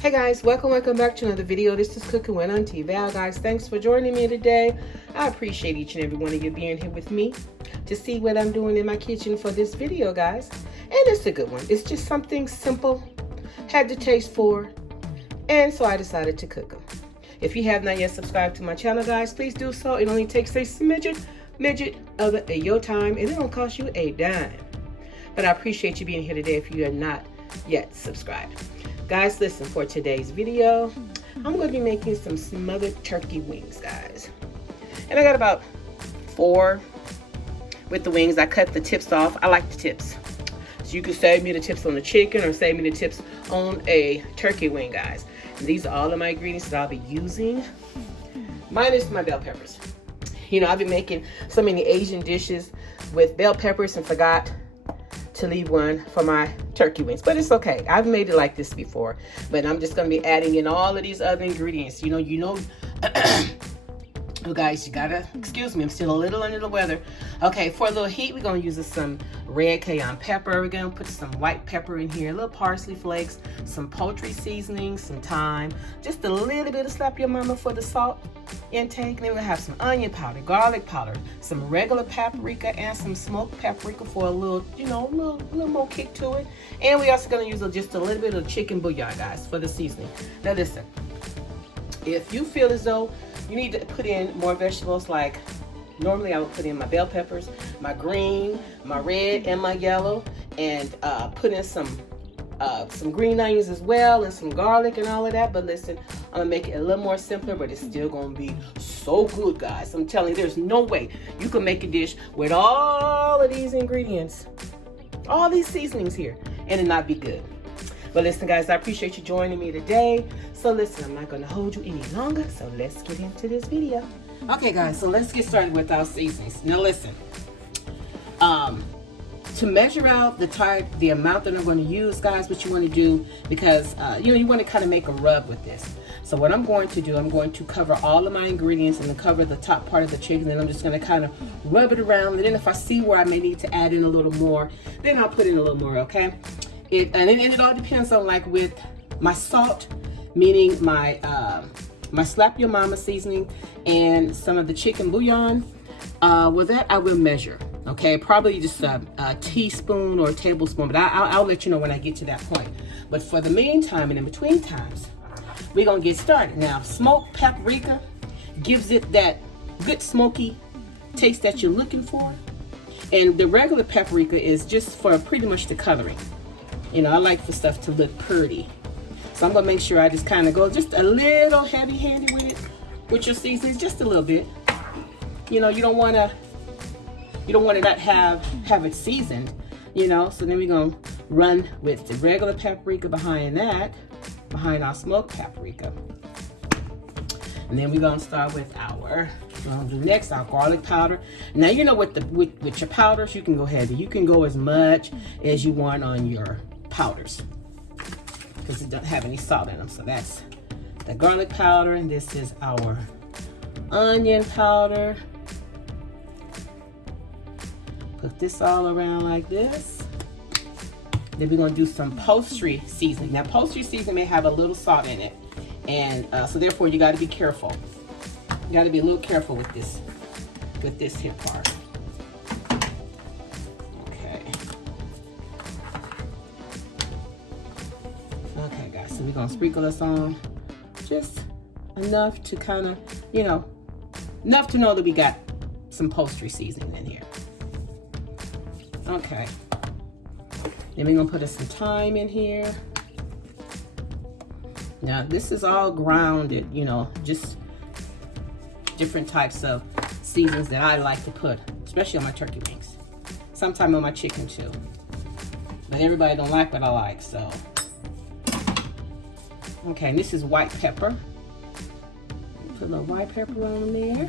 Hey guys, welcome back to another video. This is Cooking with Auntie Val. Guys, thanks for joining me today. I appreciate each and every one of you being here with me to see what I'm doing in my kitchen for this video, guys. And it's a good one. It's just something simple, had the taste for, and so I decided to cook them. If you have not yet subscribed to my channel, guys, please do so. It only takes a smidget of your time, and it don't cost you a dime. But I appreciate you being here today if you are not yet subscribed. Guys, listen, for today's video, I'm going to be making some smothered turkey wings, guys. And I got about 4 with the wings. I cut the tips off. I like the tips. So you can save me the tips on the chicken or save me the tips on a turkey wing, guys. And these are all of my ingredients that I'll be using, minus my bell peppers. You know, I've been making so many Asian dishes with bell peppers and forgot to leave one for my turkey wings, but it's okay. I've made it like this before, but I'm just going to be adding in all of these other ingredients. You know, oh guys, you gotta excuse me, I'm still a little under the weather. Okay, for a little heat, we're going to use some red cayenne pepper. We're going to put some white pepper in here, a little parsley flakes, some poultry seasonings, some thyme, just a little bit of slap your mama for the salt intake. And then we'll have some onion powder, garlic powder, some regular paprika, and some smoked paprika for a little, you know, a little more kick to it. And we're also going to use just a little bit of chicken bouillon, guys, for the seasoning. Now listen, if you feel as though you need to put in more vegetables, like normally I would put in my bell peppers, my green, my red, and my yellow, and put in some green onions as well, and some garlic and all of that. But listen, I'm gonna make it a little more simpler, but it's still gonna be so good, guys. I'm telling you, there's no way you can make a dish with all of these ingredients, all these seasonings here, and it not be good. But listen, guys, I appreciate you joining me today. So listen, I'm not going to hold you any longer, so let's get into this video. Okay, guys, so let's get started with our seasonings. Now listen, to measure out the amount that I'm going to use, guys, what you want to do, because you want to kind of make a rub with this. So what I'm going to do, I'm going to cover all of my ingredients and then cover the top part of the chicken, and I'm just going to kind of rub it around. And then if I see where I may need to add in a little more, then I'll put in a little more, okay? And it all depends on, like, with my salt, meaning my my slap your mama seasoning, and some of the chicken bouillon. With that, I will measure, okay? Probably just a teaspoon or a tablespoon, but I'll let you know when I get to that point. But for the meantime and in between times, we're gonna get started. Now, smoked paprika gives it that good smoky taste that you're looking for, and the regular paprika is just for pretty much the coloring. You know, I like for stuff to look pretty. So I'm gonna make sure I just kind of go just a little heavy-handed with it, with your seasonings, just a little bit. You know, you don't want to not have it seasoned, you know. So then we're gonna run with the regular paprika behind that, behind our smoked paprika. And then we're gonna start with our next, our garlic powder. Now, you know, with your powders, you can go ahead and you can go as much as you want on your powders, because it doesn't have any salt in them. So that's the garlic powder, and this is our onion powder. Put this all around like this. Then we're going to do some poultry seasoning. Now, poultry seasoning may have a little salt in it, and so therefore you got to be careful. You got to be a little careful with this here part. Okay, guys, so we're gonna sprinkle this on just enough to kind of, you know, enough to know that we got some poultry seasoning in here. Okay, then we're gonna put some thyme in here. Now, this is all grounded, you know, just different types of seasonings that I like to put, especially on my turkey wings. Sometimes on my chicken too. But everybody don't like what I like, so. Okay, and this is white pepper. Put a little white pepper on there.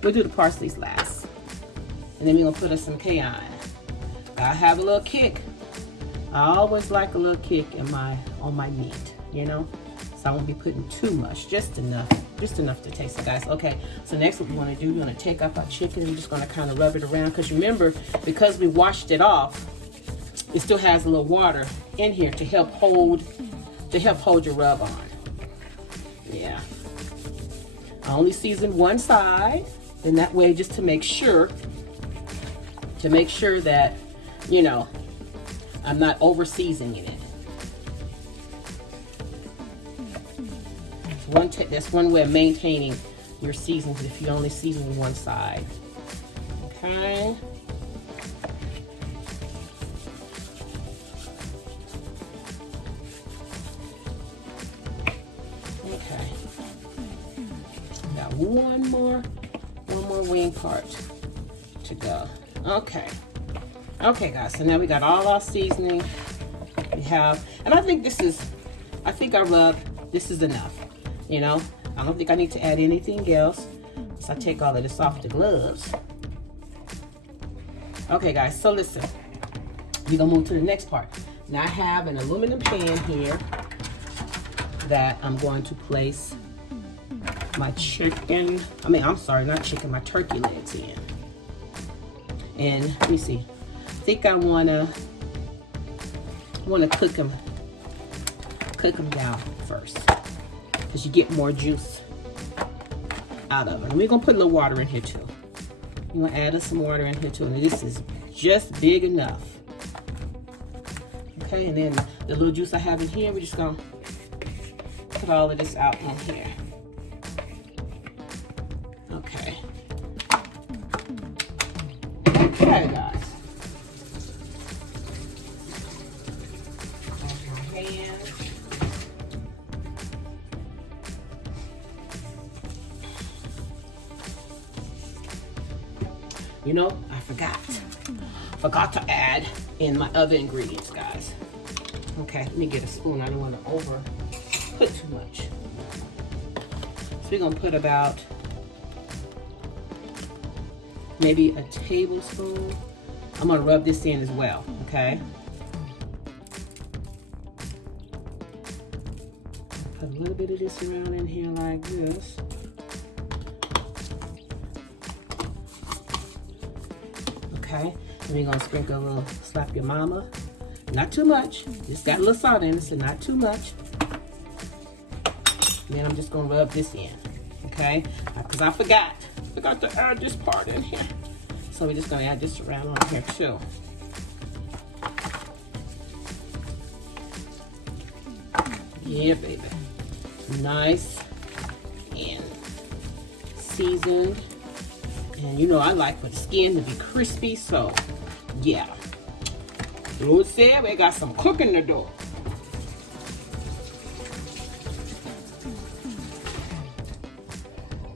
We'll do the parsley's last. And then we're gonna put us some cayenne. I have a little kick. I always like a little kick on my meat, you know? So I won't be putting too much, just enough to taste it, guys. Okay, so next what we want to do, we're going to take up our chicken and we're just going to kind of rub it around, because remember, because we washed it off, it still has a little water in here to help hold to help hold your rub on. Yeah. I only season one side, and that way just to make sure that, you know, I'm not over seasoning it. That's one way of maintaining your seasonings if you only season one side. Okay. Okay. Got one more wing part to go. Okay. Okay, guys. So now we got all our seasoning. We have, and I think this is enough. You know, I don't think I need to add anything else. So I take all of this off the gloves. Okay, guys. So listen, we're gonna move to the next part. Now I have an aluminum pan here that I'm going to place my chicken. I'm sorry, not chicken. My turkey legs in. And let me see. I think I wanna cook them down first, because you get more juice out of it. And we're gonna put a little water in here too. We're gonna add some water in here too, and this is just big enough. Okay, and then the little juice I have in here, we're just gonna put all of this out in here. Okay. Okay, guys. You know, I forgot to add in my other ingredients, guys. Okay, let me get a spoon. I don't want to put too much. So we're gonna put about maybe a tablespoon. I'm gonna rub this in as well, okay? Put a little bit of this around in here like this. Okay, and we're gonna sprinkle a little slap your mama. Not too much. Just got a little salt in it, so not too much. And then I'm just gonna rub this in, okay? Because I forgot to add this part in here. So we're just gonna add this around on here too. Yeah, baby. Nice and seasoned. And you know I like for the skin to be crispy, so yeah. Lord said we got some cooking to do.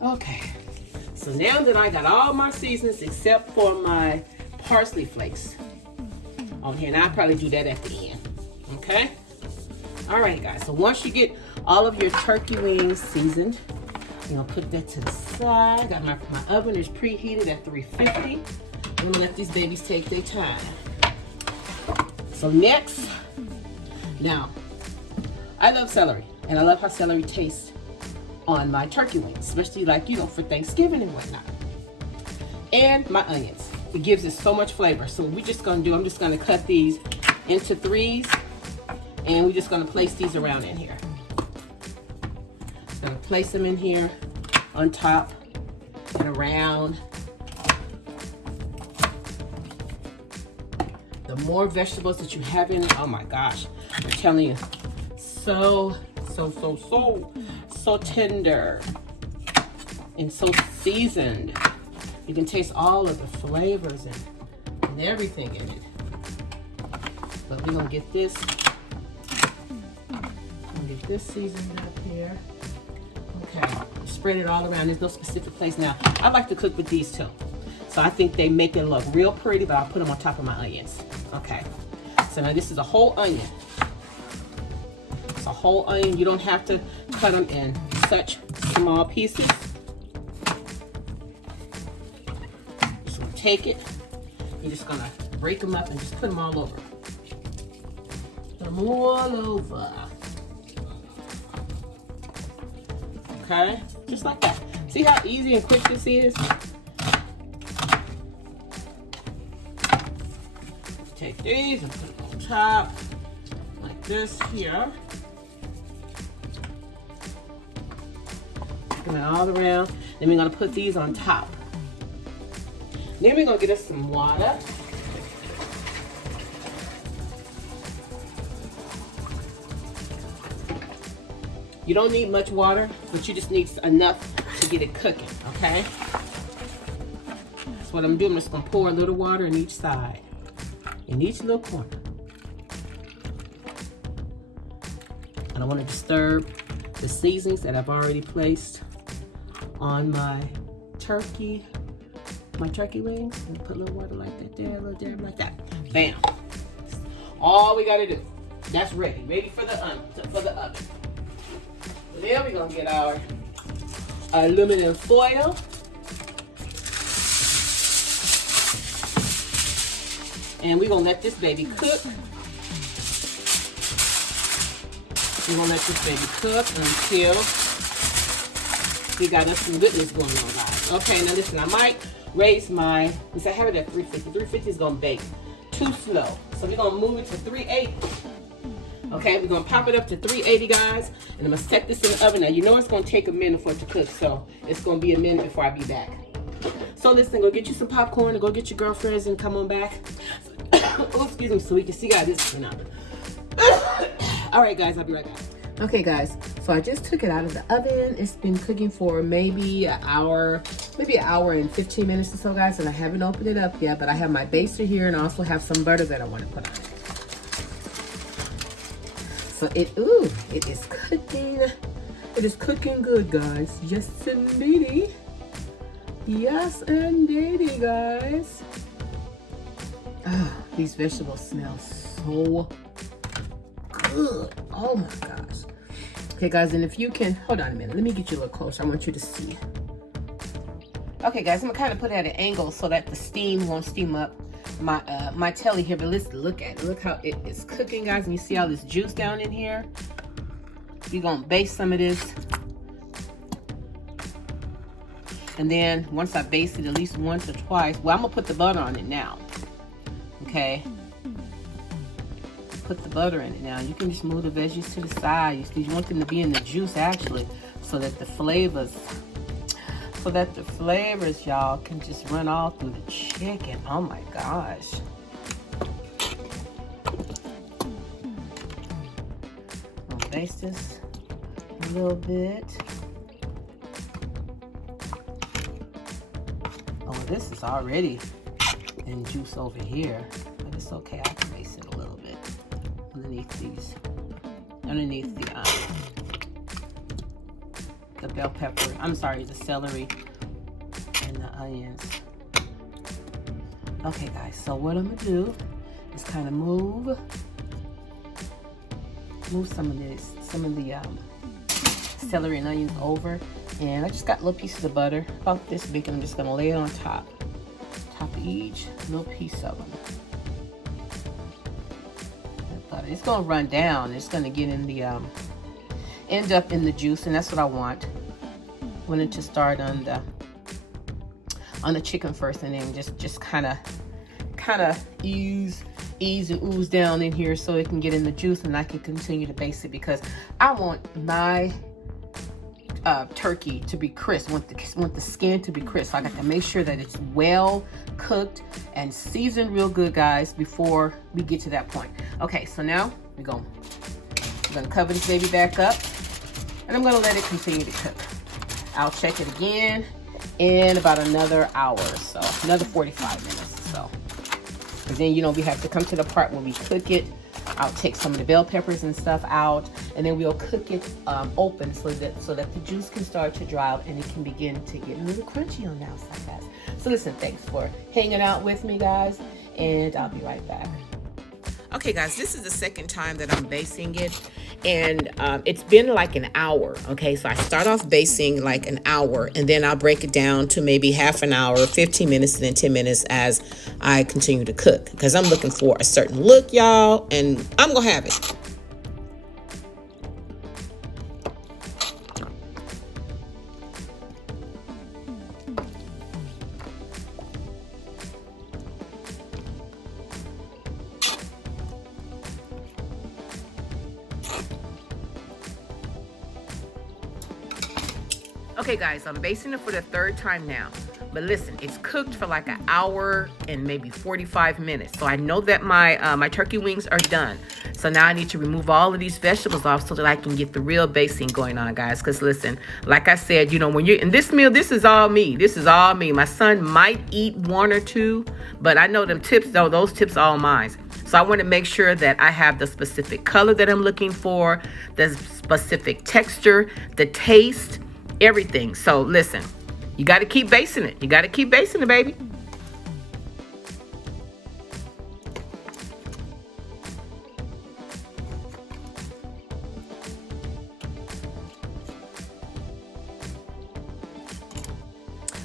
Okay, so now that I got all my seasonings except for my parsley flakes on here, and I'll probably do that at the end, okay? All right, guys, so once you get all of your turkey wings seasoned, you're gonna put that to the side. Got my oven is preheated at 350. I'm gonna let these babies take their time. So next, now, I love celery, and I love how celery tastes on my turkey wings, especially like, you know, for Thanksgiving and whatnot. And my onions. It gives it so much flavor. So what we're just gonna do, I'm just gonna cut these into threes, and we're just gonna place these around in here. Gonna place them in here on top and around. The more vegetables that you have in it, oh my gosh, I'm telling you, so tender and so seasoned. You can taste all of the flavors and everything in it. But we're gonna get this seasoned up here. Okay, spread it all around. There's no specific place. Now, I like to cook with these too. So I think they make it look real pretty, but I'll put them on top of my onions. Okay, so now this is a whole onion. It's a whole onion. You don't have to cut them in such small pieces. Just gonna take it. You're just gonna break them up and just put them all over. Put them all over. Okay, just like that. See how easy and quick this is? Take these and put them on top, like this here. Skim it all around. Then we're gonna put these on top. Then we're gonna get us some water. You don't need much water, but you just need enough to get it cooking, okay? That's what I'm doing. I'm just gonna pour a little water in each side, in each little corner. I don't want to disturb the seasonings that I've already placed on my turkey wings. And put a little water like that there, a little dab like that. Bam. All we gotta do. That's ready for the oven. Then we're gonna get our aluminum foil. And we're gonna let this baby cook. We're gonna let this baby cook until we got us some goodness going on, guys. Okay, now listen, I might raise my, since I have it at 350. 350 is gonna bake too slow. So we're gonna move it to 380. Okay, we're gonna pop it up to 380, guys. And I'm gonna set this in the oven. Now, you know it's gonna take a minute for it to cook, so it's gonna be a minute before I be back. So listen, go get you some popcorn and go get your girlfriends and come on back. Oh, excuse me, so we can see how this is now. All right, guys, I'll be right back. Okay, guys, so I just took it out of the oven. It's been cooking for maybe an hour and 15 minutes or so, guys, and I haven't opened it up yet, but I have my baster here and I also have some butter that I want to put on it. So it is cooking. It is cooking good, guys. Yes, indeedy. Yes, indeedy, guys. Oh, these vegetables smell so good. Oh my gosh. Okay, guys, and if you can, hold on a minute. Let me get you a little closer. I want you to see. Okay, guys, I'm gonna kind of put it at an angle so that the steam won't steam up my telly here. But let's look at it. Look how it is cooking, guys. And you see all this juice down in here. We're gonna baste some of this. And then once I baste it at least once or twice, well, I'm gonna put the butter on it now. Okay. Put the butter in it now. You can just move the veggies to the side. You want them to be in the juice actually, so that the flavors, y'all, can just run all through the chicken. Oh my gosh. I'll baste this a little bit. Oh, this is already in juice over here, but it's okay. I can baste it a little bit underneath the bell pepper. I'm sorry, the celery and the onions. Okay, guys. So what I'm gonna do is kind of move some of the celery and onions over, and I just got little pieces of butter about this big, and I'm just gonna lay it on top of each little piece of them. It's gonna run down. It's gonna get in the end up in the juice, and that's what I want. I want it to start on the chicken first, and then just kind of ease and ooze down in here so it can get in the juice, and I can continue to baste it because I want my turkey to be crisp. Want the skin to be crisp. So I got to make sure that it's well cooked and seasoned real good, guys, before we get to that point. Okay, so now I'm gonna cover this baby back up, and I'm gonna let it continue to cook. I'll check it again in about another hour or so, another 45 minutes or so. And then, you know, we have to come to the part where we cook it. I'll take some of the bell peppers and stuff out, and then we'll cook it open so that the juice can start to dry out and it can begin to get a little crunchy on the outside, guys. So listen, thanks for hanging out with me, guys, and I'll be right back. Okay, guys, this is the second time that I'm basting it, and it's been like an hour. Okay, so I start off basting like an hour, and then I'll break it down to maybe half an hour, 15 minutes, and then 10 minutes as I continue to cook, because I'm looking for a certain look, y'all, and I'm gonna have it. Okay guys, I'm basting it for the third time now. But listen, it's cooked for like an hour and maybe 45 minutes. So I know that my turkey wings are done. So now I need to remove all of these vegetables off so that I can get the real basting going on, guys. Because listen, like I said, you know, when you're in this meal, this is all me. This is all me. My son might eat one or two, but I know them tips, though, those tips are all mine. So I want to make sure that I have the specific color that I'm looking for, the specific texture, the taste, everything. So listen, you got to keep basting it. You got to keep basting it, baby.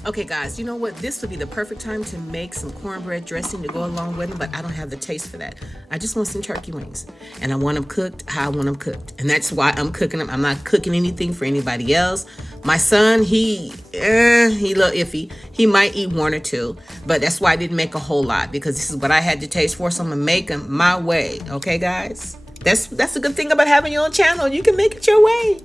Okay guys, you know what? This would be the perfect time to make some cornbread dressing to go along with them, but I don't have the taste for that. I just want some turkey wings, and I want them cooked how I want them cooked. And that's why I'm cooking them. I'm not cooking anything for anybody else. My son, he a little iffy. He might eat one or two, but that's why I didn't make a whole lot, because this is what I had to taste for, so I'm gonna make them my way. Okay guys? That's the good thing about having your own channel. You can make it your way.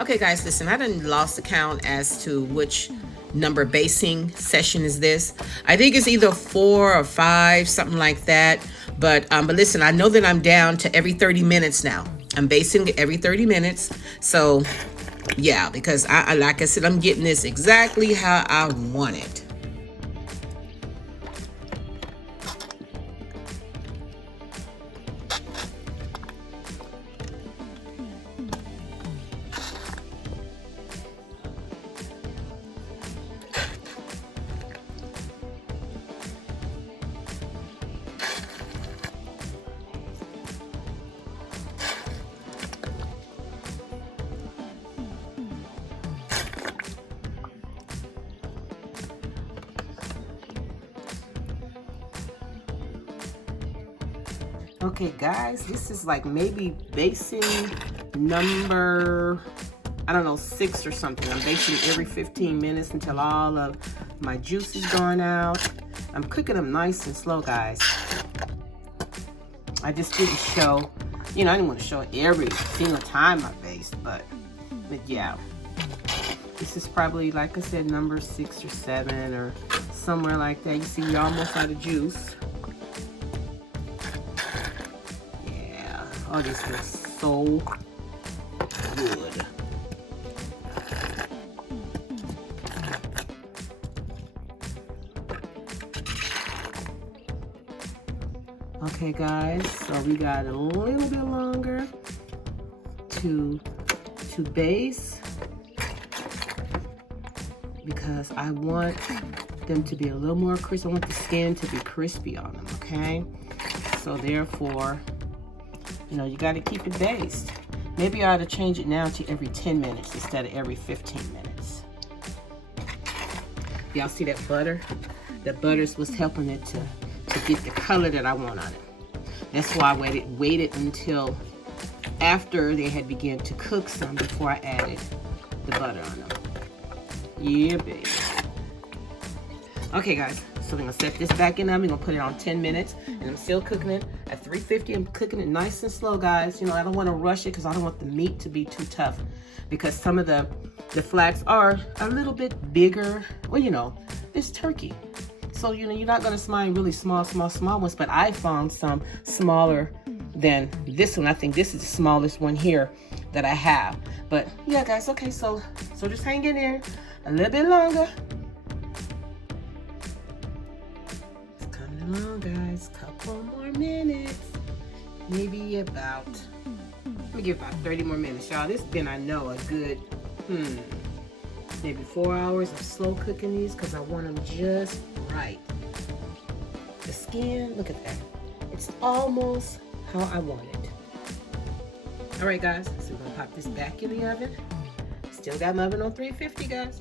Okay guys, listen, I done lost the count as to which number basting session is this. I think it's either 4 or 5, something like that. But listen, I know that I'm down to every 30 minutes now. I'm basting every 30 minutes. So yeah, because I like I said, I'm getting this exactly how I want it. Okay guys, this is like maybe basting number, I don't know, 6 or something. I'm basting every 15 minutes until all of my juice is gone out. I'm cooking them nice and slow, guys. I just didn't show, you know, I didn't want to show every single time I baste, but yeah. This is probably, like I said, number 6 or 7 or somewhere like that. You see, we're almost out of juice. Oh, this looks so good. Okay, guys, so we got a little bit longer to baste because I want them to be a little more crisp. I want the skin to be crispy on them, okay? So therefore, you know, you got to keep it based. Maybe I ought to change it now to every 10 minutes instead of every 15 minutes. Y'all see that butter? The butter's what's helping it to get the color that I want on it. That's why I waited until after they had begun to cook some before I added the butter on them. Yeah, baby. Okay, guys. So we're gonna set this back in. I'm gonna put it on 10 minutes, and I'm still cooking it at 350. I'm cooking it nice and slow, guys. You know, I don't want to rush it because I don't want the meat to be too tough, because some of the flats are a little bit bigger. Well, you know, it's turkey, so you know you're not gonna find really small ones. But I found some smaller than this one. I think this is the smallest one here that I have. But yeah, guys. Okay, so just hang in there a little bit longer. Along, guys, couple more minutes, maybe about, let me give about 30 more minutes, y'all. This has been, I know, a good maybe 4 hours of slow cooking these, because I want them just right. The skin, look at that, it's almost how I want it. All right, guys, so we're gonna pop this back in the oven. Still got my oven on 350, guys.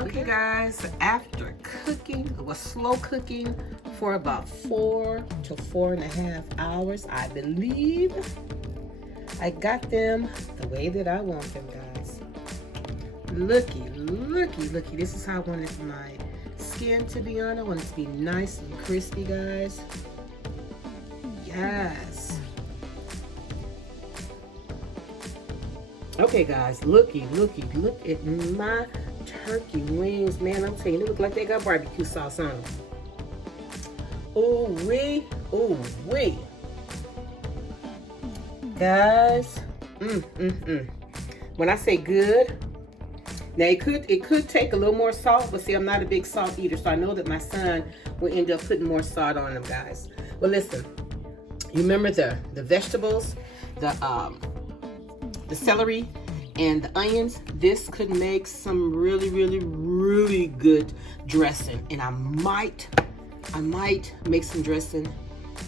Okay, guys, after cooking, it was slow cooking for about 4 to 4.5 hours, I believe I got them the way that I want them, guys. Looky. This is how I wanted my skin to be on. I want it to be nice and crispy, guys. Yes. Okay, guys, look at my turkey wings, man. I'm telling you, they look like they got barbecue sauce on them. Ooh wee, guys. When I say good, now it could take a little more salt, but see, I'm not a big salt eater, so I know that my son will end up putting more salt on them, guys. But listen, you remember the vegetables, the celery and the onions? This could make some really good dressing, and I might make some dressing.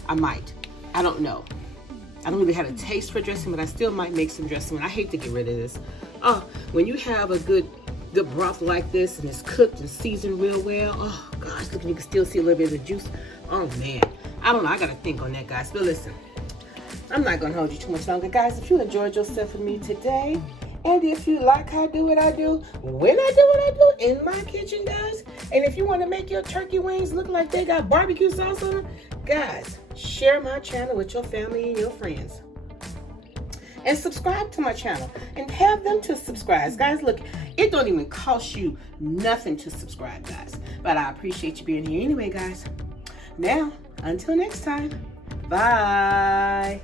I don't know. I don't really have a taste for dressing, but I still might make some dressing. I hate to get rid of this. Oh, when you have a good broth like this and it's cooked and seasoned real well, oh gosh, look, you can still see a little bit of the juice. Oh man, I don't know, I gotta think on that, guys. But listen, I'm not gonna hold you too much longer, guys. If you enjoyed yourself with me today, and if you like how I do what I do, when I do what I do in my kitchen, guys, and if you want to make your turkey wings look like they got barbecue sauce on them, guys, share my channel with your family and your friends. And subscribe to my channel and have them to subscribe. Guys, look, it don't even cost you nothing to subscribe, guys. But I appreciate you being here anyway, guys. Now, until next time, bye.